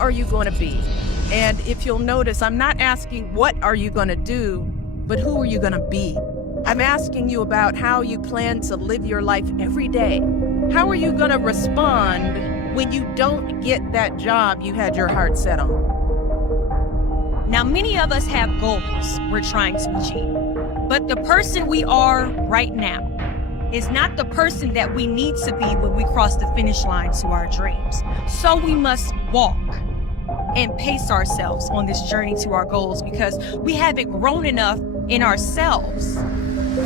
are you going to be? And if you'll notice, I'm not asking what are you going to do, but who are you going to be? I'm asking you about how you plan to live your life every day. How are you going to respond when you don't get that job you had your heart set on? Now, many of us have goals we're trying to achieve, but the person we are right now is not the person that we need to be when we cross the finish line to our dreams. So we must walk and pace ourselves on this journey to our goals because we haven't grown enough in ourselves.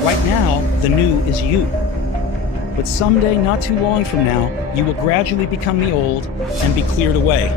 Right now, the new is you. But someday, not too long from now, you will gradually become the old and be cleared away.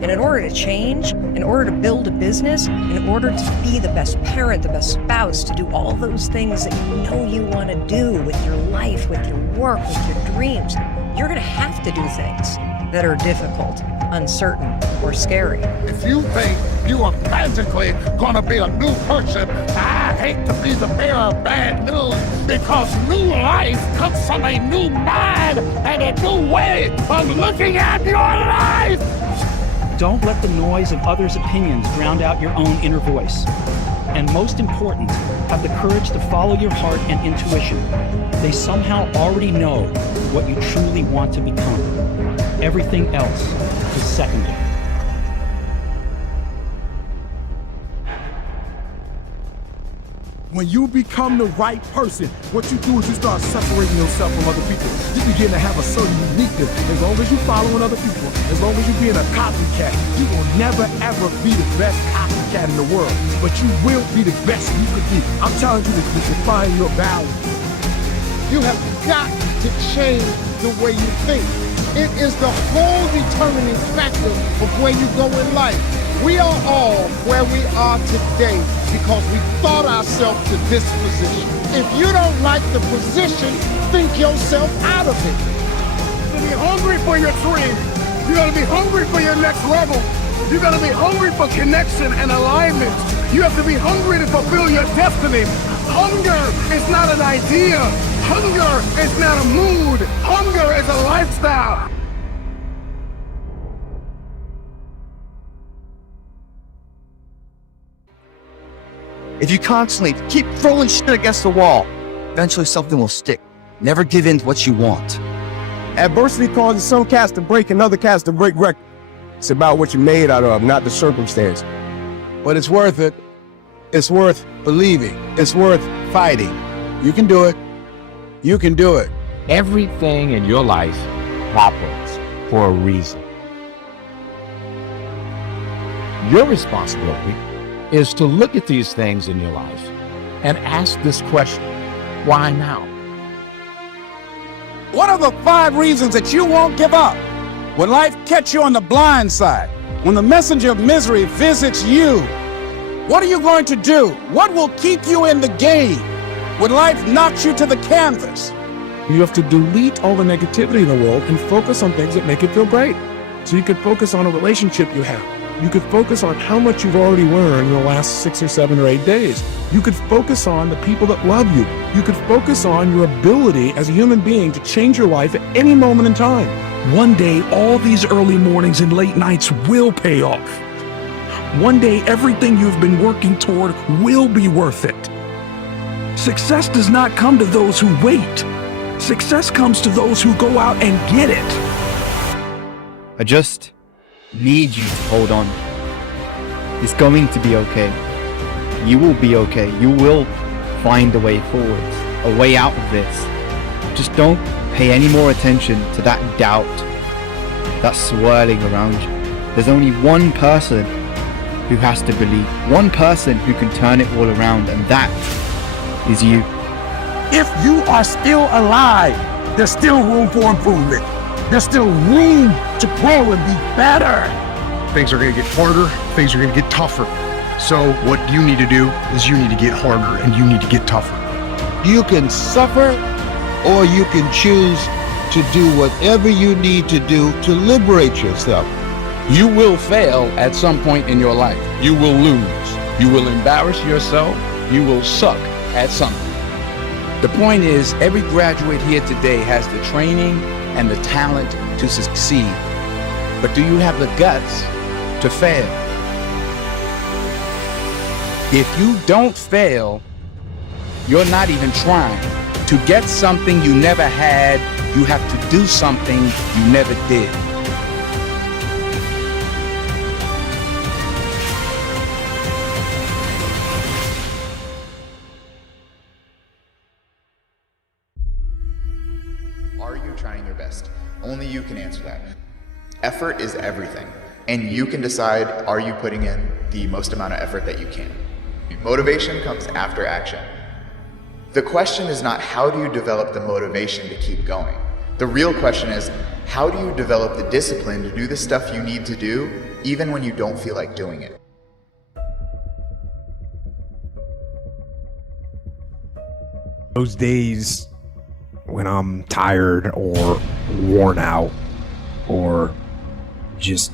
And in order to change, in order to build a business, in order to be the best parent, the best spouse, to do all those things that you know you want to do with your life, with your work, with your dreams, you're going to have to do things that are difficult, uncertain, or scary. If you think you are magically going to be a new person, I hate to be the bearer of bad news, because new life comes from a new mind and a new way of looking at your life. Don't let the noise of others' opinions drown out your own inner voice. And most important, have the courage to follow your heart and intuition. They somehow already know what you truly want to become. Everything else is secondary. When you become the right person, what you do is you start separating yourself from other people. You begin to have a certain uniqueness. As long as you're following other people, as long as you're being a copycat, you will never ever be the best copycat in the world. But you will be the best you could be. I'm telling you to define your value. You have got to change the way you think. It is the whole determining factor of where you go in life. We are all where we are today because we thought ourselves to this position. If you don't like the position, think yourself out of it. You gotta be hungry for your dream. You gotta be hungry for your next level. You gotta be hungry for connection and alignment. You have to be hungry to fulfill your destiny. Hunger is not an idea. Hunger is not a mood. Hunger is a lifestyle. If you constantly keep throwing shit against the wall, eventually something will stick. Never give in to what you want. Adversity causes some cats to break and other cats to break records. It's about what you're made out of, not the circumstance. But it's worth it. It's worth believing. It's worth fighting. You can do it. You can do it. Everything in your life happens for a reason. Your responsibility is to look at these things in your life and ask this question: why now? What are the 5 reasons that you won't give up? When life catches you on the blind side, when the messenger of misery visits you, what are you going to do? What will keep you in the game when life knocks you to the canvas? You have to delete all the negativity in the world and focus on things that make it feel great. So you could focus on a relationship you have. You could focus on how much you've already learned in the last 6 or 7 or 8 days. You could focus on the people that love you. You could focus on your ability as a human being to change your life at any moment in time. One day, all these early mornings and late nights will pay off. One day, everything you've been working toward will be worth it. Success does not come to those who wait. Success comes to those who go out and get it. I just need you to hold on. It's going to be okay. You will be okay. You will find a way forward, a way out of this. Just don't pay any more attention to that doubt that's swirling around you. There's only one person who has to believe, one person who can turn it all around, and that is you. If you are still alive, there's still room for improvement. There's still room to grow and be better. Things are going to get harder. Things are going to get tougher. So what you need to do is you need to get harder and you need to get tougher. You can suffer, or you can choose to do whatever you need to do to liberate yourself. You will fail at some point in your life. You will lose. You will embarrass yourself. You will suck at something. The point is, every graduate here today has the training and the talent to succeed. But do you have the guts to fail? If you don't fail, you're not even trying. To get something you never had, you have to do something you never did. Are you trying your best? Only you can answer that. Effort is everything, and you can decide, are you putting in the most amount of effort that you can? Motivation comes after action. The question is not how do you develop the motivation to keep going? The real question is, how do you develop the discipline to do the stuff you need to do, even when you don't feel like doing it? Those days when I'm tired or worn out or just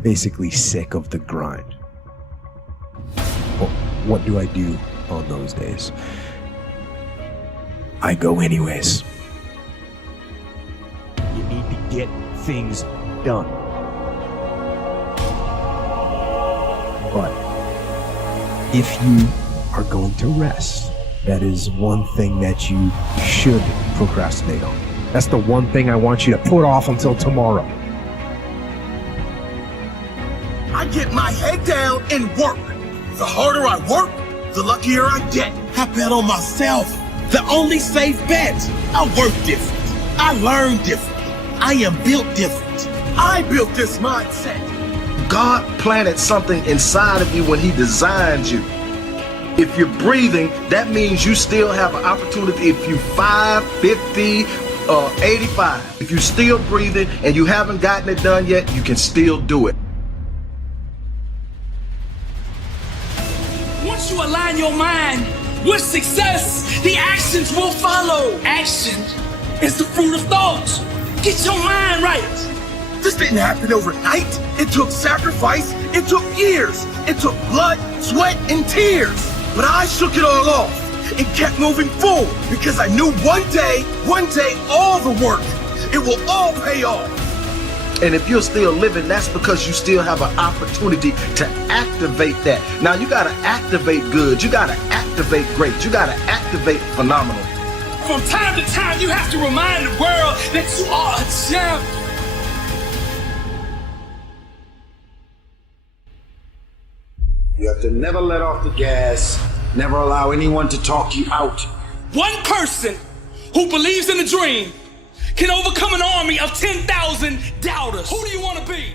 basically sick of the grind. Well, what do I do on those days? I go anyways. You need to get things done. But if you are going to rest, that is one thing that you should procrastinate on. That's the one thing I want you to put off until tomorrow. I get my head down and work. The harder I work, the luckier I get. I bet on myself. The only safe bet. I work different. I learn different. I am built different. I built this mindset. God planted something inside of you when he designed you. If you're breathing, that means you still have an opportunity. If you're 5, 50, 85, if you're still breathing and you haven't gotten it done yet, you can still do it. Once you align your mind with success, the actions will follow. Action is the fruit of thought. Get your mind right. This didn't happen overnight. It took sacrifice. It took years. It took blood, sweat, and tears. But I shook it all off and kept moving forward because I knew one day, all the work, it will all pay off. And if you're still living, that's because you still have an opportunity to activate that. Now you gotta activate good, you gotta activate great, you gotta activate phenomenal. From time to time, you have to remind the world that you are a champ. You have to never let off the gas, never allow anyone to talk you out. One person who believes in a dream can overcome an army of 10,000 doubters. Who do you want to be?